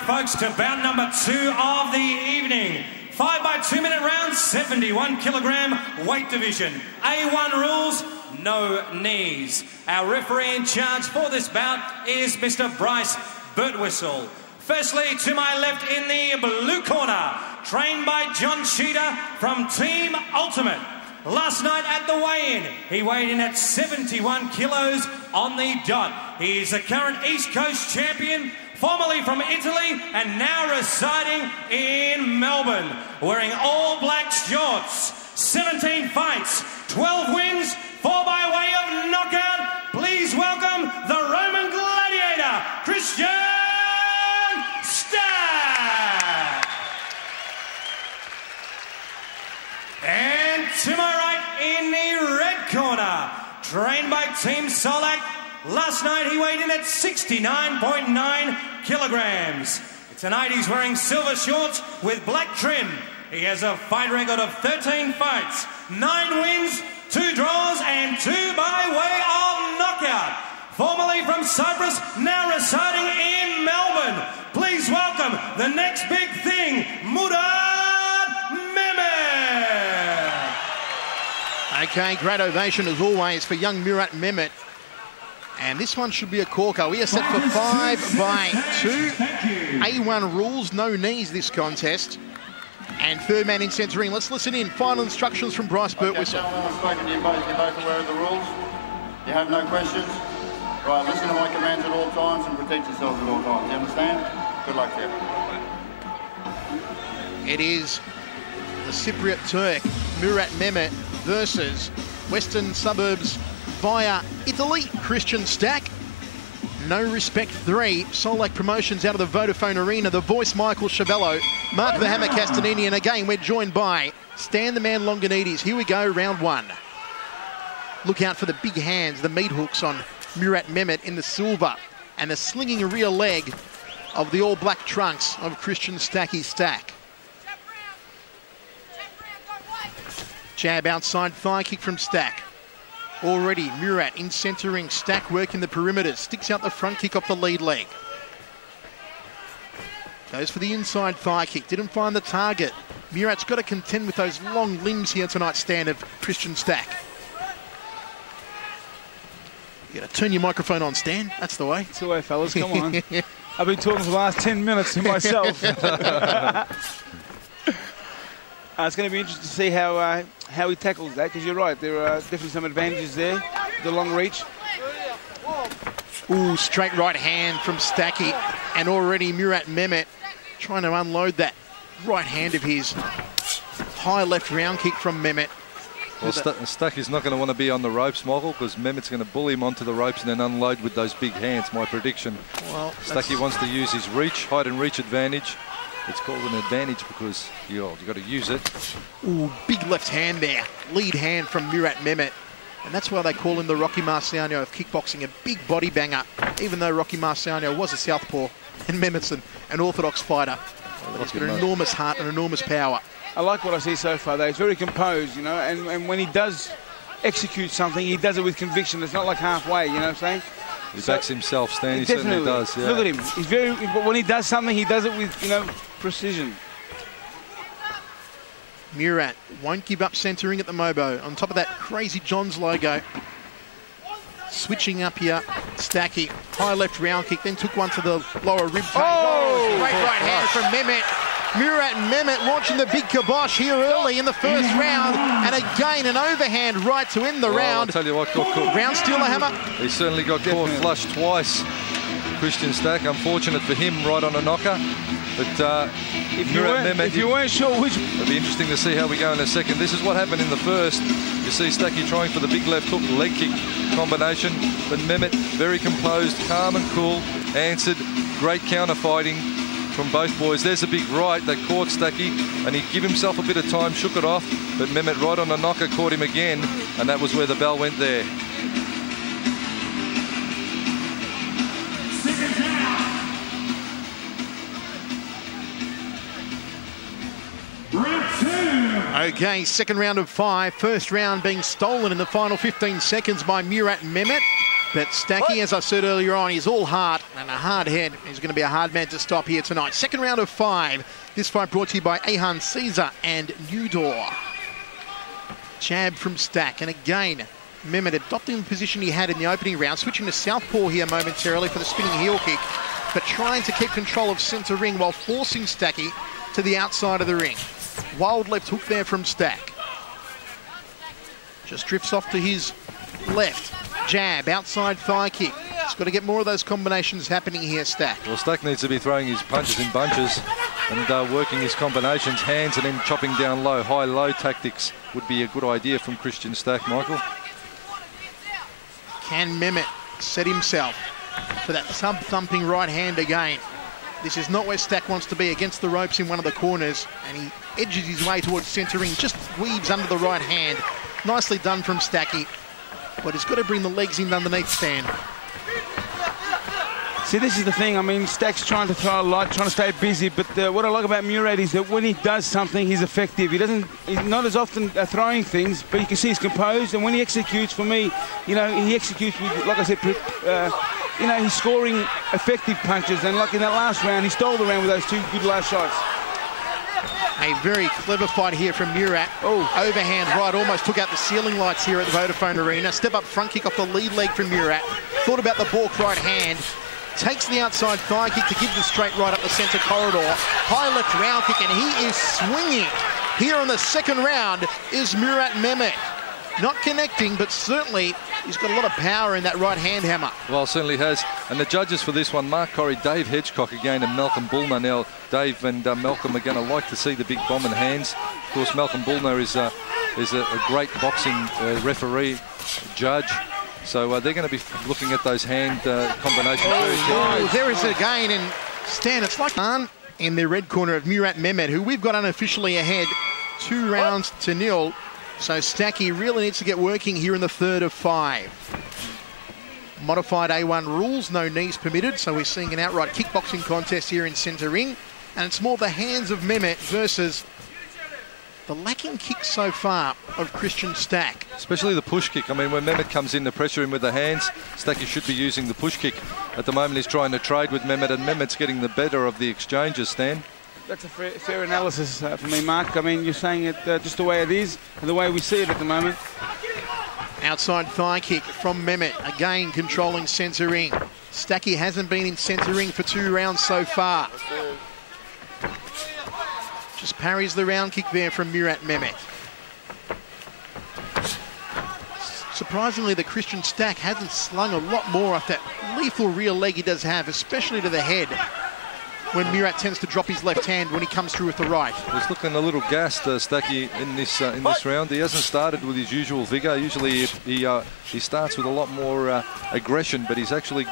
folks, to bout number 2 of the evening. 5 by 2 minute round, 71 kilogram weight division. A1 rules, no knees. Our referee in charge for this bout is Mr. Bryce Birtwhistle. Firstly, to my left in the blue corner, trained by John Sheeter from Team Ultimate. Last night at the weigh-in, he weighed in at 71 kilos on the dot. He is a current East Coast champion, formerly from Italy and now residing in Melbourne. Wearing all black shorts, 17 fights, 12 wins, 4 by way of knockout. Please welcome the Roman gladiator, Christian Stack. And to my right in the red corner, trained by Team Solak. Last night he weighed in at 69.9 kilograms. Tonight he's wearing silver shorts with black trim. He has a fight record of 13 fights, 9 wins, 2 draws and 2 by way of knockout. Formerly from Cyprus, now residing in Melbourne. Please welcome the next big thing, Murat. Okay, great ovation as always for young Murat Mehmet. And this one should be a corker. We are set for 5 by 2. A1 rules, no knees this contest. And third man in centering. Let's listen in. Final instructions from Bryce Birtwhistle. Okay, I've spoken to you both. You're both aware of the rules. You have no questions. Right, listen to my commands at all times and protect yourselves at all times. You understand? Good luck to you. It is the Cypriot Turk, Murat Mehmet, versus Western Suburbs via Italy, Christian Stack. No Respect 3, Solak Promotions out of the Vodafone Arena. The voice, Michael Chavello, Mark the Hammer Castanini, and again we're joined by Stan the Man Longanides. Here we go, round 1. Look out for the big hands, the meat hooks on Murat Mehmet in the silver, and the slinging rear leg of the all-black trunks of Christian Stacky Stack. Jab outside, thigh kick from Stack. Already Murat in centering, Stack working the perimeters, sticks out the front kick off the lead leg. Goes for the inside thigh kick, didn't find the target. Murat's got to contend with those long limbs here tonight, Stan, of Christian Stack. You got to turn your microphone on, Stan. That's the way. That's the way, fellas. Come on. I've been talking for the last 10 minutes to myself. It's going to be interesting to see how he tackles that, because you're right, there are definitely some advantages there. The long reach. Ooh, straight right hand from Stacky, and already Murat Mehmet trying to unload that right hand of his. High left round kick from Mehmet. Well, Stacky's not going to want to be on the ropes, Michael, because Mehmet's going to bully him onto the ropes and then unload with those big hands, my prediction. Well, Stacky wants to use his reach, height and reach advantage. It's called an advantage because you've got to use it. Ooh, big left hand there. Lead hand from Murat Mehmet. And that's why they call him the Rocky Marciano of kickboxing, a big body banger, even though Rocky Marciano was a southpaw and Mehmet's an orthodox fighter. But he's got an enormous heart and enormous power. I like what I see so far, though. He's very composed, you know, and when he does execute something, he does it with conviction. It's not like halfway, you know what I'm saying? He backs himself, Stan. He certainly does. Yeah. Look at him. He's very. But when he does something, he does it with, you know, precision. Murat won't give up centering at the Mobo. On top of that Crazy John's logo. Switching up here, Stacky. High left round kick, then took one to the lower rib cage. Oh! Great right hand from Mehmet. Murat Mehmet launching the big kibosh here early in the first round. And again, an overhand right to end the round. I'll tell you what, got caught. Round stealer, Hammer. He certainly got caught flush twice. Christian Stack, unfortunate for him, right on a knocker. But if you weren't sure which... It'll be interesting to see how we go in a second. This is what happened in the first. You see Stacky trying for the big left hook, leg kick combination. But Mehmet, very composed, calm and cool, answered. Great counter fighting from both boys. There's a big right that caught Stacky, and he gave himself a bit of time, shook it off. But Mehmet right on a knocker caught him again, and that was where the bell went there. Okay, second round of 5. First round being stolen in the final 15 seconds by Murat Mehmet. But Stacky, as I said earlier on, he's all heart and a hard head. He's going to be a hard man to stop here tonight. Second round of 5. This fight brought to you by Ahan Caesar and New Door. Jab from Stack, and again, Mehmet adopting the position he had in the opening round, switching to southpaw here momentarily for the spinning heel kick, but trying to keep control of centre ring while forcing Stacky to the outside of the ring. Wild left hook there from Stack. Just drifts off to his left. Jab, outside thigh kick. He's got to get more of those combinations happening here, Stack. Well, Stack needs to be throwing his punches in bunches and working his combinations, hands and then chopping down low. High-low tactics would be a good idea from Christian Stack, Michael. Can Mehmet set himself for that sub-thumping right hand again? This is not where Stack wants to be, against the ropes in one of the corners, and he edges his way towards centre ring, just weaves under the right hand. Nicely done from Stacky, but he's got to bring the legs in underneath, Stan. See, this is the thing. I mean, Stack's trying to throw a lot, trying to stay busy, but what I like about Murat is that when he does something, he's effective. He's not as often throwing things, but you can see he's composed, and when he executes, for me, you know, he executes with, like I said, you know, he's scoring effective punches, and like in that last round, he stole the round with those 2 good last shots. A very clever fight here from Murat. Oh, overhand right, almost took out the ceiling lights here at the Vodafone Arena. Step up front kick off the lead leg from Murat. Thought about the balk right hand. Takes the outside thigh kick to give the straight right up the centre corridor. High left round kick, and he is swinging. Here in the second round is Murat Mehmet. Not connecting, but certainly he's got a lot of power in that right hand hammer. Well, certainly has. And the judges for this one, Mark Corrie, Dave Hedgecock again, and Malcolm Bullner. Now, Dave and Malcolm are going to like to see the big bomb in hands. Of course, Malcolm Bullner is a great boxing referee, judge. So they're going to be looking at those hand combinations very carefully. There is again, and Stan, it's like in the red corner of Murat Mehmet, who we've got unofficially ahead 2 rounds to 0. So Stacky really needs to get working here in the third of 5. Modified A1 rules, no knees permitted, so we're seeing an outright kickboxing contest here in centre ring. And it's more the hands of Mehmet versus the lacking kick so far of Christian Stack. Especially the push kick. I mean, when Mehmet comes in to pressure him with the hands, Stacky should be using the push kick. At the moment, he's trying to trade with Mehmet, and Mehmet's getting the better of the exchanges, Stan. That's a fair analysis for me, Mark. I mean, you're saying it just the way it is, and the way we see it at the moment. Outside thigh kick from Mehmet, again controlling centre ring. Stacky hasn't been in centre ring for 2 rounds so far. Just parries the round kick there from Murat Mehmet. Surprisingly, the Christian Stack hasn't slung a lot more off that lethal rear leg he does have, especially to the head, when Murat tends to drop his left hand when he comes through with the right. He's looking a little gassed, Stacky, in this round. He hasn't started with his usual vigour. Usually he starts with a lot more aggression, but he's actually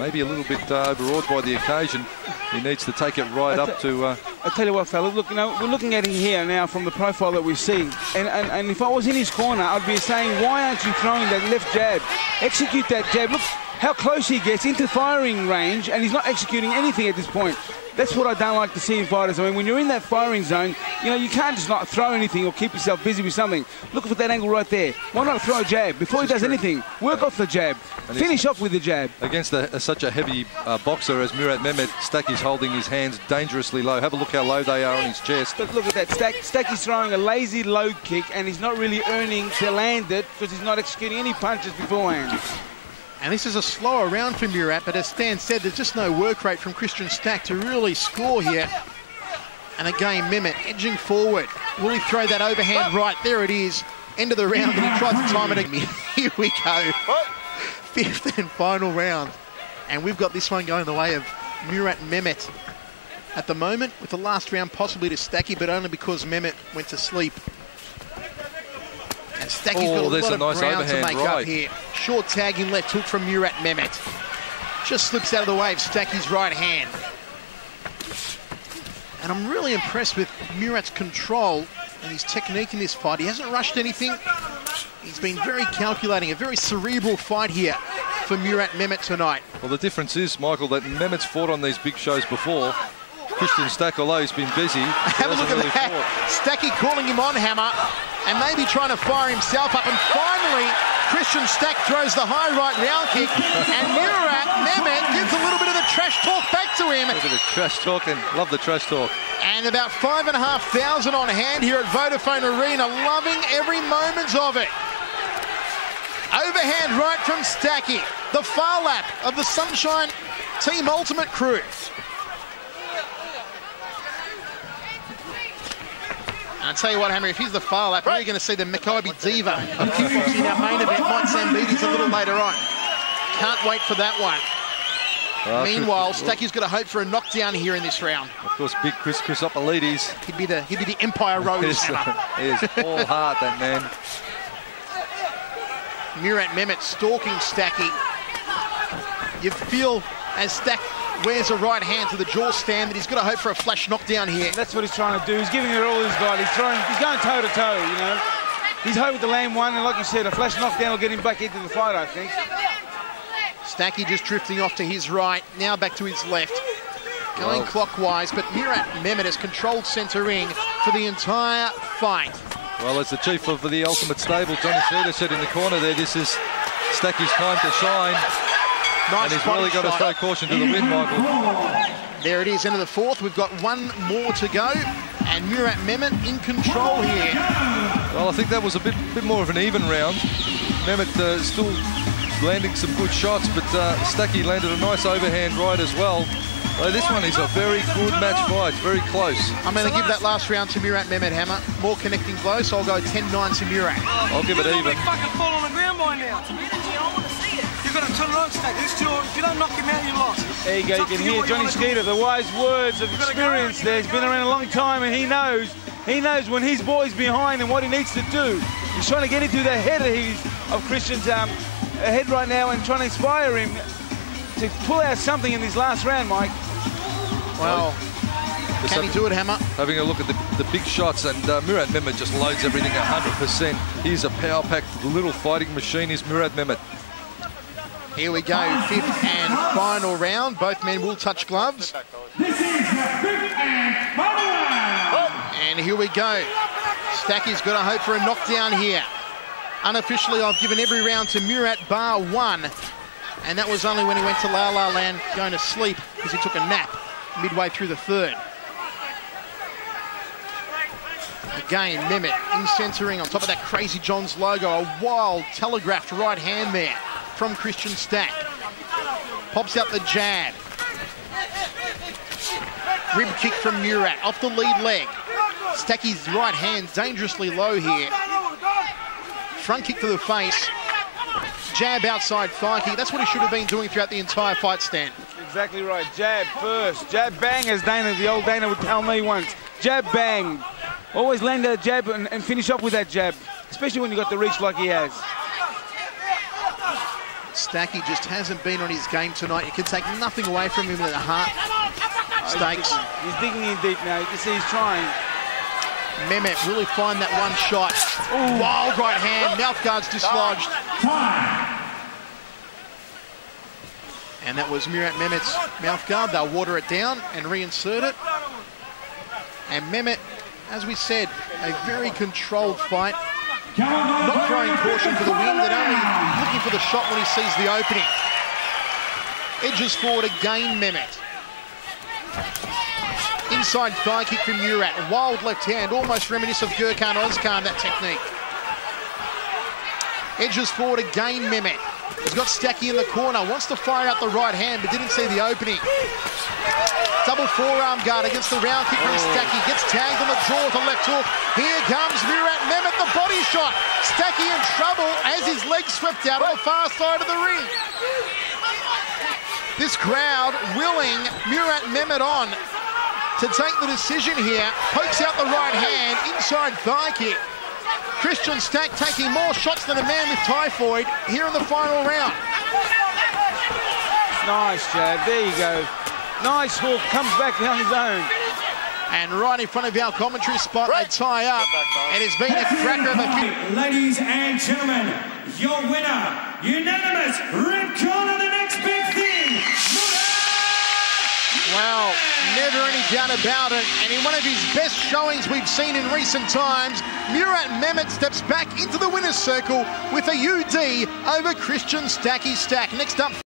maybe a little bit overawed by the occasion. He needs to take it right up to... I'll tell you what, fellas, look, you know, we're looking at him here now from the profile that we see. And if I was in his corner, I'd be saying, why aren't you throwing that left jab? Execute that jab. Look how close he gets into firing range, and he's not executing anything at this point. That's what I don't like to see in fighters. I mean, when you're in that firing zone, you know, you can't just not throw anything or keep yourself busy with something. Look for that angle right there. Why not throw a jab? Before he does anything, work off the jab. And finish off with the jab. Against such a heavy boxer as Murat Mehmet, Stacky's holding his hands dangerously low. Have a look how low they are on his chest. But look at that. Stacky's throwing a lazy low kick, and he's not really earning to land it because he's not executing any punches beforehand. And this is a slower round for Murat, but as Stan said, there's just no work rate from Christian Stack to really score here. And again, Mehmet edging forward. Will he throw that overhand right? There it is. End of the round, and he tries to time it again. Here we go. 5th and final round. And we've got this one going the way of Murat Mehmet at the moment, with the last round possibly to Stacky, but only because Mehmet went to sleep. And Stacky's got a lot of nice ground to make right up here. Short tagging left hook from Murat Mehmet. Just slips out of the way of Stacky's right hand. And I'm really impressed with Murat's control and his technique in this fight. He hasn't rushed anything. He's been very calculating, a very cerebral fight here for Murat Mehmet tonight. Well, the difference is, Michael, that Mehmet's fought on these big shows before. Christian Stack, although he's been busy, have a look at that. Stacky calling him on hammer and maybe trying to fire himself up, and finally Christian Stack throws the high right round kick, and Murat Mehmet gives a little bit of the trash talk back to him. Look at the trash talk, and love the trash talk. And about 5,500 on hand here at Vodafone Arena, loving every moment of it. Overhand right from Stacky, the far lap of the Sunshine Team Ultimate crew. And I'll tell you what, Hammer, if he's the far lap, you're going to see the Maccabi Diva of kickboxing in our main event. Mike Zambides a little later on. Can't wait for that one. Meanwhile, Stacky's got to hope for a knockdown here in this round. Of course, big Chris Christopoulos. He'd be the Empire Rose Hammer. He is all heart, that man. Murat Mehmet stalking Stacky. You feel as Stack wears a right hand to the jaw stand that he's got to hope for a flash knockdown here. That's what he's trying to do. He's giving it all he's got. He's going toe to toe, you know. He's hoping to land one, and like you said, a flash knockdown will get him back into the fight, I think. Stacky just drifting off to his right, now back to his left. Going clockwise, but Murat Mehmet has controlled centre ring for the entire fight. Well, as the chief of the Ultimate Stable, Johnny Sheeter, said in the corner there, this is Stacky's time to shine. Nice, and he's really got to throw caution to the wind, Michael. There it is, into the fourth. We've got one more to go, and Murat Mehmet in control here. Well, I think that was a bit more of an even round. Mehmet still landing some good shots, but Stacky landed a nice overhand right as well. This one is a very good match fight, very close. I'm going to give that last round to Murat Mehmet, Hammer. More connecting blows, so I'll go 10-9 to Murat. I'll give it even. You're fucking fall on the ground by now. I want to see it. You've got to turn it on, Stack. If you don't knock him out, you lost. There you go. You can hear Johnny Skeeter, the wise words of experience there. He's been around a long time, and he knows when his boy's behind and what he needs to do. He's trying to get into the head of Christian's head right now and trying to inspire him to pull out something in this last round, Mike. Well, can he do it, Hammer? Having a look at the big shots, and Murat Mehmet just loads everything 100%. He's a power-packed little fighting machine, is Murat Mehmet. Here we go, fifth and final round. Both men will touch gloves. This is the fifth and final round. And here we go. Stacky's got to hope for a knockdown here. Unofficially, I've given every round to Murat bar one. And that was only when he went to La La Land going to sleep because he took a nap midway through the third. Again, Mehmet in centering on top of that Crazy John's logo. A wild telegraphed right hand there from Christian Stack. Pops out the jab. Rib kick from Murat off the lead leg. Stacky's right hand dangerously low here. Front kick to the face. Jab outside thigh kick. That's what he should have been doing throughout the entire fight, Stan. Exactly right. Jab first. Jab bang, as the old Dana would tell me once. Jab bang. Always land a jab and finish up with that jab, especially when you've got the reach like he has. Stacky just hasn't been on his game tonight. You can take nothing away from him in the heart stakes. He's digging in deep now. You can see he's trying. Mehmet really find that one shot. Ooh. Wild right hand, mouth guard's dislodged. And that was Murat Mehmet's mouth guard. They'll water it down and reinsert it. And Mehmet, as we said, a very controlled fight. Not throwing caution for the wind, and only looking for the shot when he sees the opening. Edges forward again, Mehmet. Inside thigh kick from Murat. A wild left hand, almost reminiscent of Gurkhan Ozkan, that technique. Edges forward again, Mehmet. He's got Stacky in the corner, wants to fire out the right hand, but didn't see the opening. Double forearm guard against the round kick from Stacky. Gets tagged on the jaw with a left hook. Here comes Murat Mehmet, the body shot. Stacky in trouble as his legs swept out on the far side of the ring. This crowd willing Murat Mehmet on to take the decision here. Pokes out the right hand, inside thigh kick. Christian Stack taking more shots than a man with typhoid here in the final round. Nice jab, there you go. Nice hook, comes back on his own. And right in front of our commentary spot, they tie up. And it's been a cracker of a kick. Ladies and gentlemen, your winner, unanimous, red corner, the next big thing, Murat! Wow, never any doubt about it. And in one of his best showings we've seen in recent times, Murat Mehmet steps back into the winner's circle with a UD over Christian Stacky Stack. Next up.